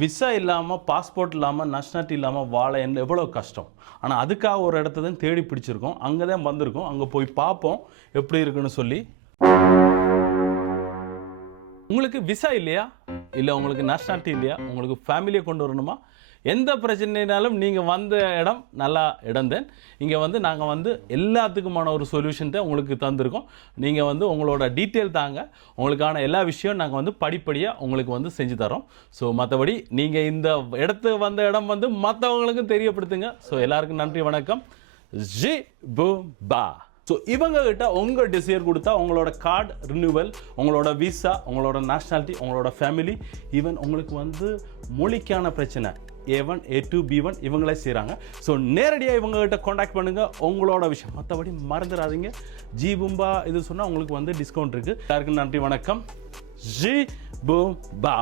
Visa இல்லாமல் passport இல்லாமல் nationality இல்லாமல் வாழ எவ்வளோ கஷ்டம். ஆனால் அதுக்காக ஒரு இடத்த தான் தேடி பிடிச்சிருக்கோம். அங்கே தான் வந்திருக்கோம். அங்கே போய் பார்ப்போம் எப்படி இருக்குன்னு சொல்லி. உங்களுக்கு விசா இல்லையா, இல்லை உங்களுக்கு நேஷ்னாலிட்டி இல்லையா, உங்களுக்கு ஃபேமிலியை கொண்டு வரணுமா, எந்த பிரச்சனைனாலும் நீங்கள் வந்த இடம் நல்லா இடம் தான். இங்கே வந்து நாங்கள் வந்து எல்லாத்துக்குமான ஒரு சொல்யூஷன் தான் உங்களுக்கு தந்திருக்கோம். நீங்கள் வந்து உங்களோட டீட்டெயில் தாங்க, உங்களுக்கான எல்லா விஷயம் நாங்கள் வந்து படிப்படியாக உங்களுக்கு வந்து செஞ்சு தரோம். ஸோ மற்றபடி நீங்கள் இந்த இடத்துக்கு வந்த இடம் வந்து மற்றவங்களுக்கும் தெரியப்படுத்துங்க. ஸோ எல்லாருக்கும் நன்றி, வணக்கம். ஜி பு பா. ஸோ இவங்ககிட்ட உங்கள் டிசைர் கொடுத்தா உங்களோட கார்டு ரினியூவல், உங்களோட விசா, உங்களோட நேஷ்னாலிட்டி, உங்களோட ஃபேமிலி, ஈவன் உங்களுக்கு வந்து மொழிக்கான பிரச்சனை A1, A2, B1 இவங்களே செய்கிறாங்க. ஸோ நேரடியாக இவங்ககிட்ட காண்டாக்ட் பண்ணுங்கள் உங்களோட விஷயம். மற்றபடி மறந்துடாதீங்க, ஜி பூம்பா இது சொன்னால் உங்களுக்கு வந்து டிஸ்கவுண்ட் இருக்குது. எல்லாருக்கும் நன்றி, வணக்கம். ஜி பூம்பா.